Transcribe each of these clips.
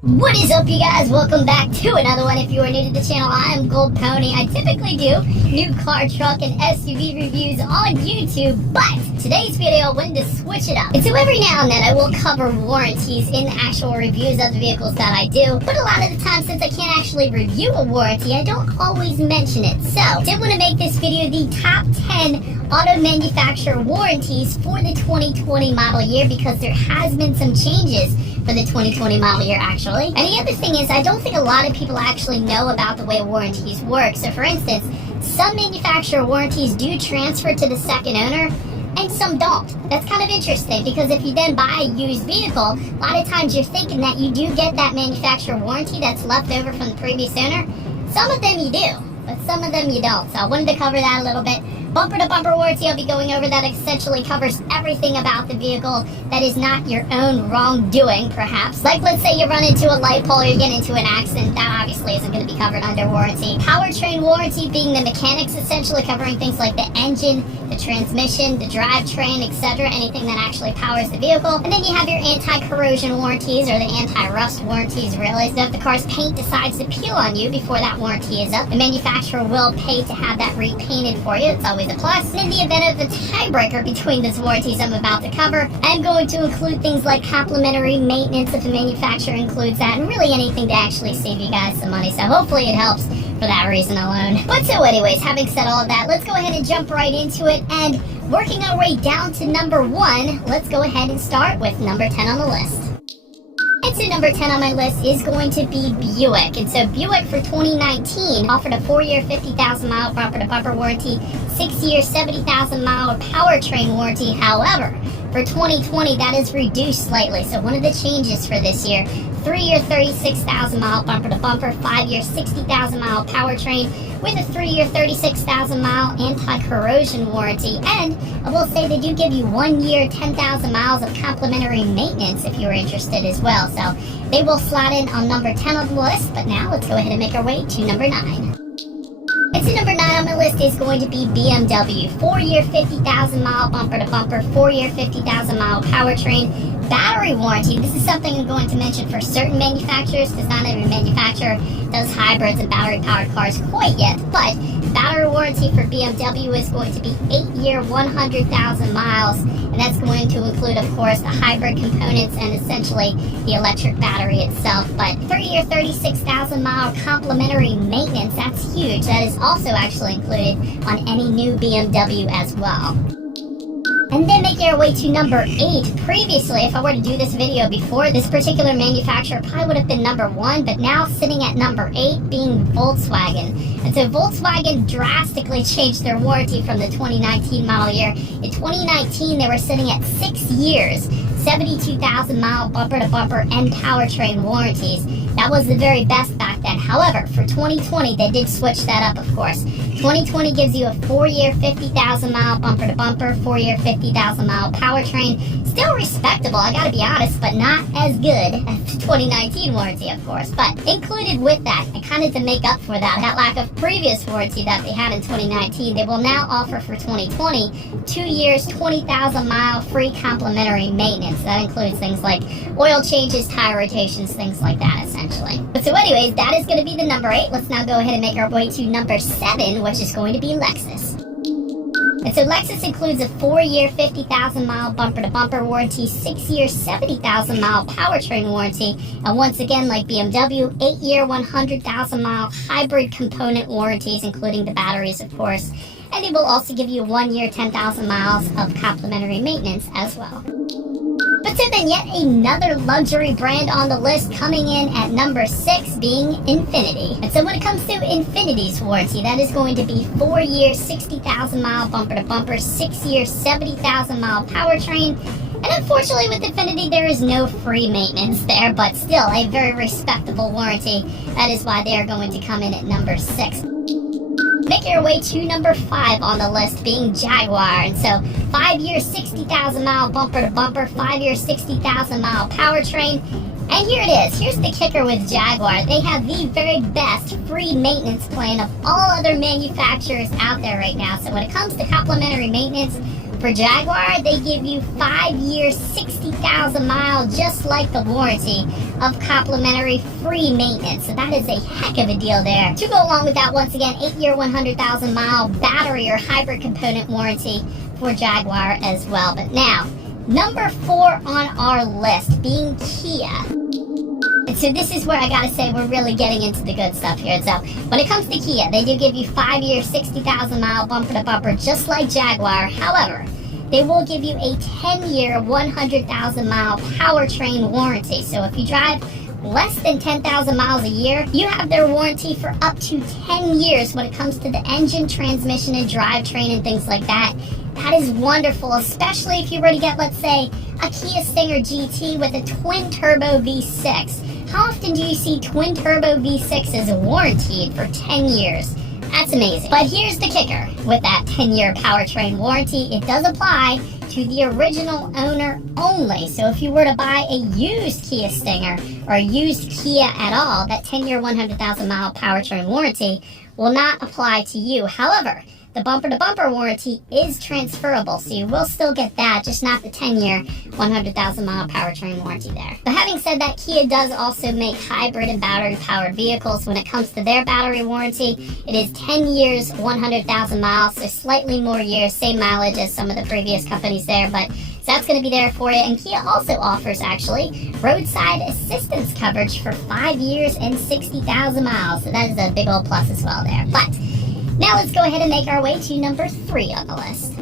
What is up, you guys? Welcome back to another one. If you are new to the channel, I am Gold Pony. I typically do new car, truck, and SUV reviews on YouTube, but today's video I wanted to switch it up. And so every now and then I will cover warranties in the actual reviews of the vehicles that I do, but a lot of the time, since I can't actually review a warranty, I don't always mention it. So I did want to make this video the top 10 auto manufacturer warranties for the 2020 model year, because there has been some changes for the 2020 model year actually. And the other thing is, I don't think a lot of people actually know about the way warranties work. So for instance, some manufacturer warranties do transfer to the second owner and some don't. That's kind of interesting, because if you then buy a used vehicle, a lot of times you're thinking that you do get that manufacturer warranty that's left over from the previous owner. Some of them you do, but some of them you don't. So I wanted to cover that a little bit. Bumper to bumper warranty I'll be going over that essentially covers everything about the vehicle that is not your own wrongdoing, perhaps. Like, let's say you run into a light pole or you get into an accident, that obviously isn't going to be covered under warranty. Powertrain warranty being the mechanics, essentially covering things like the engine, the transmission, the drivetrain, etc., anything that actually powers the vehicle. And then you have your anti-corrosion warranties, or the anti-rust warranties, really. So if the car's paint decides to peel on you before that warranty is up, the manufacturer will pay to have that repainted for you. It's always a plus. In the event of a tiebreaker between those warranties I'm about to cover, I'm going to include things like complimentary maintenance if the manufacturer includes that, and really anything to actually save you guys some money. So hopefully it helps for that reason alone. But so anyways, having said all of that, let's go ahead and jump right into it. And working our way down to number 1, let's go ahead and start with number 10 on the list. And so number 10 on my list is going to be Buick. And so Buick for 2019 offered a 4-year, 50,000-mile bumper-to-bumper warranty, 6-year, 70,000-mile powertrain warranty. However, for 2020, that is reduced slightly. So one of the changes for this year, 3-year, 36,000-mile bumper-to-bumper, 5-year, 60,000-mile powertrain, with a 3-year, 36,000-mile anti-corrosion warranty. And I will say they do give you 1 year, 10,000 miles of complimentary maintenance if you're interested as well. So they will slot in on number 10 on the list. But now let's go ahead and make our way to number 9. And so number 9 on my list is going to be BMW. 4-year, 50,000-mile bumper-to-bumper, 4-year, 50,000-mile powertrain, battery warranty. This is something I'm going to mention for certain manufacturers, because not every manufacturer does hybrids and battery-powered cars quite yet. But battery warranty for BMW is going to be 8-year, 100,000 miles, and that's going to include, of course, the hybrid components and essentially the electric battery itself. But 3-year, 36,000-mile complimentary maintenance, that's huge. That is also actually included on any new BMW as well. And then making our way to number 8. Previously, if I were to do this video before, this particular manufacturer probably would have been number 1, but now sitting at number 8 being Volkswagen. And so Volkswagen drastically changed their warranty from the 2019 model year. In 2019, they were sitting at 6 years, 72,000-mile bumper-to-bumper and powertrain warranties. That was the very best back then. However, for 2020, they did switch that up, of course. 2020 gives you a 4-year, 50,000-mile bumper-to-bumper, 4-year, 50,000-mile powertrain. Still respectable, I gotta be honest, but not as good as the 2019 warranty, of course. But included with that, and kind of to make up for that lack of previous warranty that they had in 2019, they will now offer for 2020 2 years, 20,000-mile free complimentary maintenance. That includes things like oil changes, tire rotations, things like that, essentially. But so anyways, that is going to be the number 8. Let's now go ahead and make our way to number 7, which is going to be Lexus. And so Lexus includes a 4-year, 50,000-mile bumper-to-bumper warranty, 6-year, 70,000-mile powertrain warranty, and once again, like BMW, 8-year, 100,000-mile hybrid component warranties, including the batteries, of course. And they will also give you 1 year, 10,000 miles of complimentary maintenance as well. But so then yet another luxury brand on the list, coming in at number 6 being Infiniti. And so when it comes to Infiniti's warranty, that is going to be 4-year, 60,000-mile bumper-to-bumper, 6-year, 70,000-mile powertrain. And unfortunately with Infiniti, there is no free maintenance there, but still a very respectable warranty. That is why they are going to come in at number 6. Making our way to number 5 on the list being Jaguar. And so 5-year, 60,000-mile bumper-to-bumper, 5-year, 60,000-mile powertrain. And here it is. Here's the kicker with Jaguar. They have the very best free maintenance plan of all other manufacturers out there right now. So when it comes to complimentary maintenance, for Jaguar, they give you 5 years, 60,000 miles, just like the warranty, of complimentary free maintenance. So that is a heck of a deal there. To go along with that, once again, 8-year, 100,000-mile battery or hybrid component warranty for Jaguar as well. But now, number 4 on our list being Kia. And so this is where I gotta say we're really getting into the good stuff here. So when it comes to Kia, they do give you 5-year, 60,000-mile bumper to bumper, just like Jaguar. However, they will give you a 10-year, 100,000-mile powertrain warranty. So if you drive less than 10,000 miles a year, you have their warranty for up to 10 years when it comes to the engine, transmission, and drivetrain and things like that. That is wonderful, especially if you were to get, let's say, a Kia Stinger GT with a twin-turbo V6. How often do you see twin-turbo V6s warranted for 10 years? That's amazing. But here's the kicker. With that 10-year powertrain warranty, it does apply to the original owner only. So if you were to buy a used Kia Stinger or a used Kia at all, that 10-year, 100,000-mile powertrain warranty will not apply to you. However, the bumper-to-bumper warranty is transferable, so you will still get that, just not the 10-year, 100,000-mile powertrain warranty there. But having said that, Kia does also make hybrid and battery-powered vehicles. When it comes to their battery warranty, it is 10 years, 100,000 miles, so slightly more years, same mileage as some of the previous companies there, but so that's going to be there for you. And Kia also offers, actually, roadside assistance coverage for 5 years and 60,000 miles, so that is a big old plus as well there. But now let's go ahead and make our way to number 3 on the list.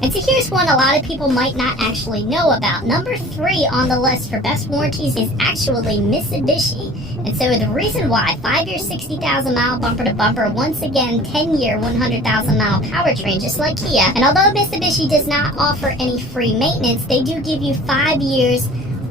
And so here's one a lot of people might not actually know about. Number 3 on the list for best warranties is actually Mitsubishi. And so the reason why, 5-year, 60,000-mile bumper-to-bumper, once again, 10-year, 100,000-mile powertrain, just like Kia. And although Mitsubishi does not offer any free maintenance, they do give you 5 years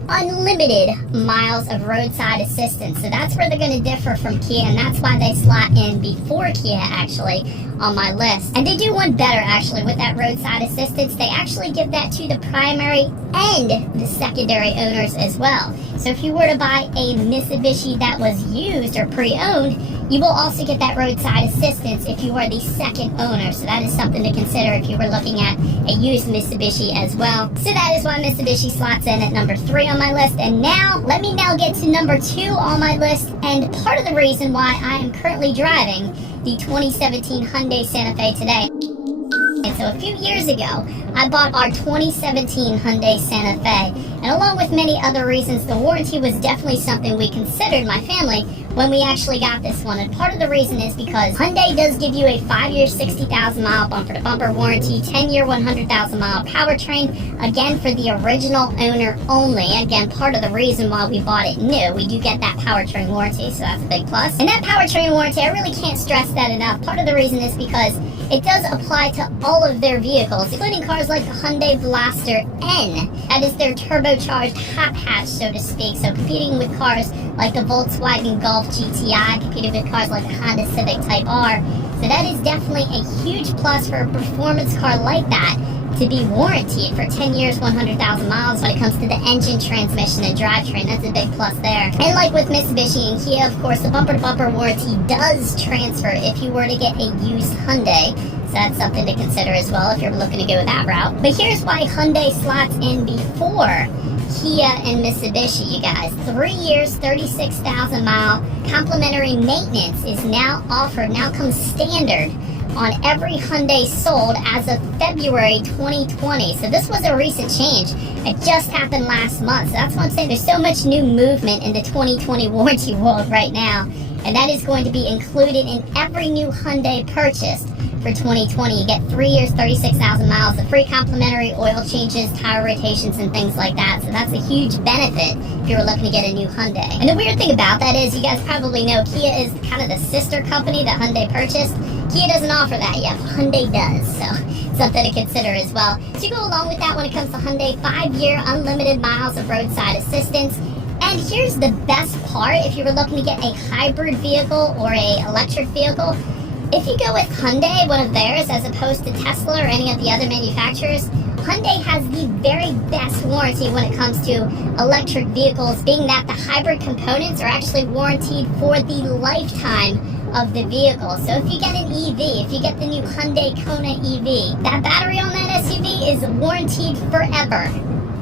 unlimited miles of roadside assistance. So that's where they're going to differ from Kia, and that's why they slot in before Kia, actually, on my list. And they do one better, actually, with that roadside assistance. They actually give that to the primary and the secondary owners as well. So if you were to buy a Mitsubishi that was used or pre-owned, you will also get that roadside assistance if you are the second owner. So that is something to consider if you were looking at a used Mitsubishi as well. So that is why Mitsubishi slots in at number 3 on my list. And now, let me now get to number 2 on my list. And part of the reason why I am currently driving the 2017 Hyundai Santa Fe today. And so a few years ago, I bought our 2017 Hyundai Santa Fe. And along with many other reasons, the warranty was definitely something we considered, my family, when we actually got this one. And part of the reason is because Hyundai does give you a 5-year, 60,000-mile bumper-to-bumper warranty, 10-year, 100,000-mile powertrain, again, for the original owner only. Again, part of the reason why we bought it new, we do get that powertrain warranty, so that's a big plus. And that powertrain warranty, I really can't stress that enough. Part of the reason is because it does apply to all of their vehicles, including cars like the Hyundai Blaster N. That is their turbocharged hot hatch, so to speak. So competing with cars like the Volkswagen Golf GTI, competing with cars like the Honda Civic Type R. So that is definitely a huge plus for a performance car like that to be warranted for 10 years, 100,000 miles when it comes to the engine, transmission, and drivetrain. That's a big plus there. And like with Mitsubishi and Kia, of course, the bumper-to-bumper warranty does transfer if you were to get a used Hyundai. So that's something to consider as well if you're looking to go that route. But here's why Hyundai slots in before Kia and Mitsubishi, you guys. 3 years, 36,000 mile complimentary maintenance is now offered, now comes standard on every Hyundai sold as of February 2020. So this was a recent change. It just happened last month. So that's why I'm saying there's so much new movement in the 2020 warranty world right now. And that is going to be included in every new Hyundai purchased for 2020. You get 3 years, 36,000 miles, the free complimentary oil changes, tire rotations, and things like that. So that's a huge benefit if you were looking to get a new Hyundai. And the weird thing about that is, you guys probably know, Kia is kind of the sister company that Hyundai purchased. Kia doesn't offer that yet, but Hyundai does, so something to consider as well. To go along with that, when it comes to Hyundai, 5-year unlimited miles of roadside assistance. And here's the best part, if you were looking to get a hybrid vehicle or a electric vehicle, if you go with Hyundai, one of theirs, as opposed to Tesla or any of the other manufacturers, Hyundai has the very best warranty when it comes to electric vehicles, being that the hybrid components are actually warranted for the lifetime of the vehicle. So if you get an EV, if you get the new Hyundai Kona EV, that battery on that SUV is warranted forever.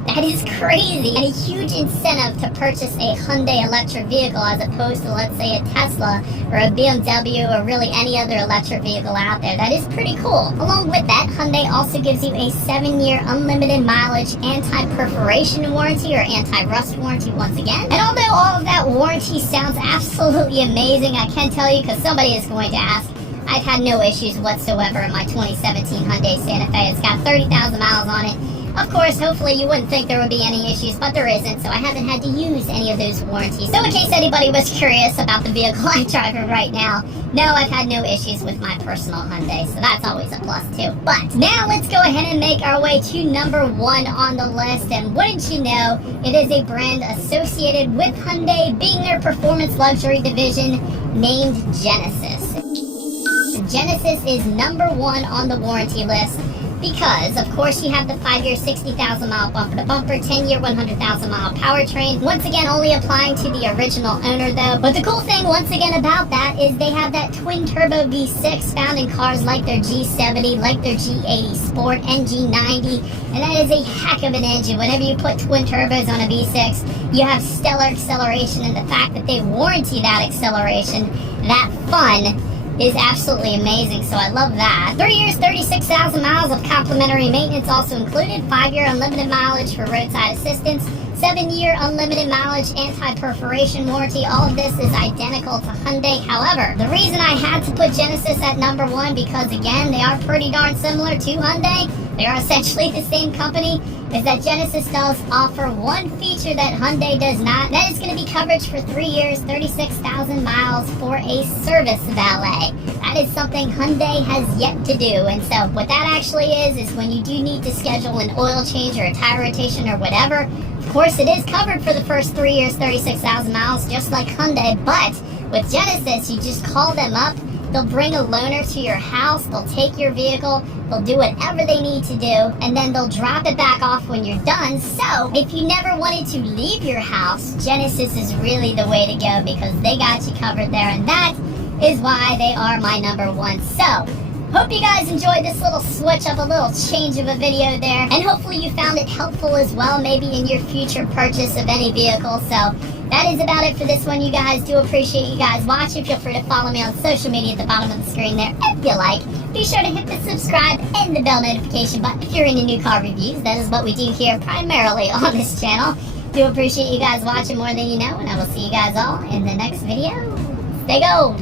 The That is crazy, and a huge incentive to purchase a Hyundai electric vehicle as opposed to, let's say, a Tesla or a BMW or really any other electric vehicle out there. That is pretty cool. Along with that, Hyundai also gives you a 7-year unlimited mileage anti-perforation warranty or anti-rust warranty once again. And although all of that warranty sounds absolutely amazing, I can tell you, because somebody is going to ask, I've had no issues whatsoever in my 2017 Hyundai Santa Fe. It's got 30,000 miles on it. Of course, hopefully you wouldn't think there would be any issues, but there isn't, so I haven't had to use any of those warranties. So in case anybody was curious about the vehicle I'm driving right now, no, I've had no issues with my personal Hyundai, so that's always a plus too. But now let's go ahead and make our way to number 1 on the list, and wouldn't you know, it is a brand associated with Hyundai, being their performance luxury division, named Genesis. Genesis is number 1 on the warranty list because, of course, you have the 5-year 60,000 mile bumper to bumper, 10-year 100,000 mile powertrain. Once again, only applying to the original owner though. But the cool thing once again about that is they have that twin turbo V6 found in cars like their G70, like their G80 Sport and G90, and that is a heck of an engine. Whenever you put twin turbos on a V6, you have stellar acceleration, and the fact that they warranty that acceleration, that fun, is absolutely amazing, so I love that. 3 years, 36,000 miles of complimentary maintenance also included, 5-year unlimited mileage for roadside assistance, 7-year unlimited mileage anti-perforation warranty. All of this is identical to Hyundai. However, the reason I had to put Genesis at number 1, because again, they are pretty darn similar to Hyundai. They are essentially the same company, is that Genesis does offer one feature that Hyundai does not. That is going to be coverage for 3 years, 36,000 miles for a service valet. That is something Hyundai has yet to do. And so what that actually is when you do need to schedule an oil change or a tire rotation or whatever, of course it is covered for the first 3 years, 36,000 miles, just like Hyundai. But with Genesis, you just call them up. They'll bring a loaner to your house, they'll take your vehicle, they'll do whatever they need to do, and then they'll drop it back off when you're done. So if you never wanted to leave your house, Genesis is really the way to go because they got you covered there, and that is why they are my number 1. So hope you guys enjoyed this little switch up, a little change of a video there, and hopefully you found it helpful as well, maybe in your future purchase of any vehicle. So that is about it for this one, you guys. Do appreciate you guys watching. Feel free to follow me on social media at the bottom of the screen there if you like. Be sure to hit the subscribe and the bell notification button if you're into new car reviews. That is what we do here primarily on this channel. Do appreciate you guys watching more than you know, and I will see you guys all in the next video. Stay gold!